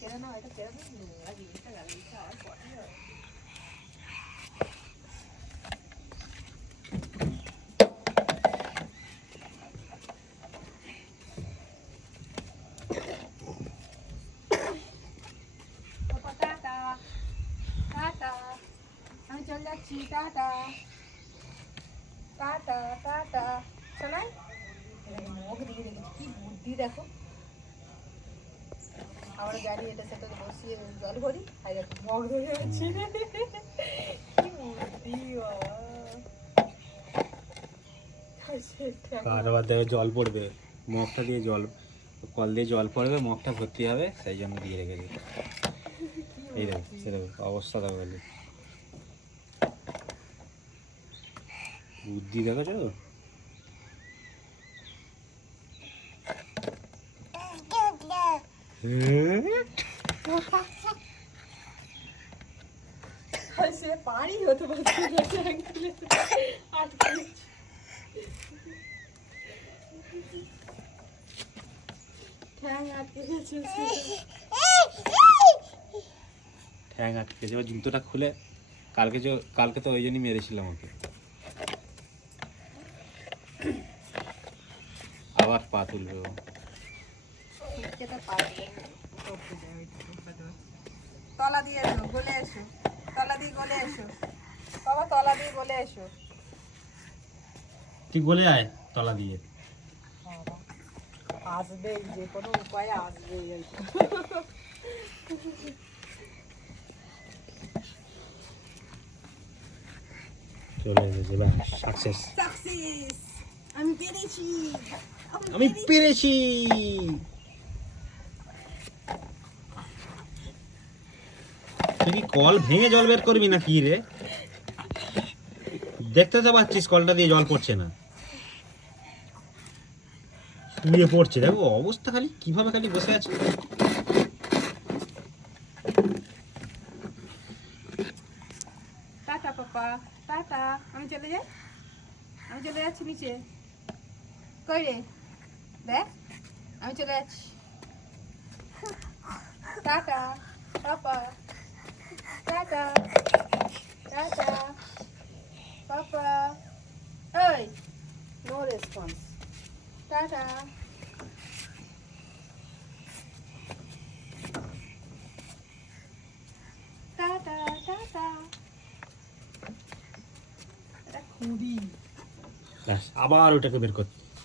কেড়ে নাও, এটা কেড়ে নাও, নোংরা জিনিসটা গালে দিচ্ছে আবার পটি হয়। টাটা টাটা, আমি চলে যাচ্ছি, টাটা টাটা টাটা। শোনাই মুখ দিয়ে দেখেছি কি বুদ্ধি দেখো। আমরা গাড়ি এটা সেটা বসিয়ে জল ভরি, আর দেখো মগ ধরে যাচ্ছি। কি বুদ্ধি বাবা। আর আবার দেখো জল পড়বে, মগটা দিয়ে জল, কল দিয়ে জল পড়বে, মগটা ভর্তি হবে, সেই জন্য দিয়ে রেখেছি। এই দেখো সেরকম অবস্থা দেখো, বলি বুদ্ধি দেখেছো। সে পারি হতে পারছে না, আটকে ঠ্যাং আটকে গেছে, ঠ্যাং আটকে গেছে। এবার জুতোটা খুলে, কালকে তো ওই জন্যই মেরেছিলাম ওকে। আবার পা তুলবে ও। তলা দিয়ে এসো, গলে এসো, তলা দিয়ে গলে এসো বাবা, তলা দিয়ে গলে এসো। তুই গলে আয় তলা দিয়ে। আসবে, যে কোনো উপায়ে আসবে। চলে এসেছে, বাস সাকসেস। সাকসেস, আমি পেরেছি, আমি পেরেছি। তুই কি কল ভেঙে জল বের করবি না কি রে? দেখতে তো পাচ্ছিস কলটা দিয়ে জল পড়ছে না, শুয়ে পড়ছে। দেখো অবস্থা খালি কিভাবে খালি বসে আছে। টাটা পাপা, টাটা, আমি চলে যাই, আমি চলে যাচ্ছি নিচে। কই রে, দেখ আমি চলে যাচ্ছি। Tata papa, tata tata papa. ওই no response, tata. Tata tata. এটা খুবই ব্যাস আবার ওটাকে বের করতে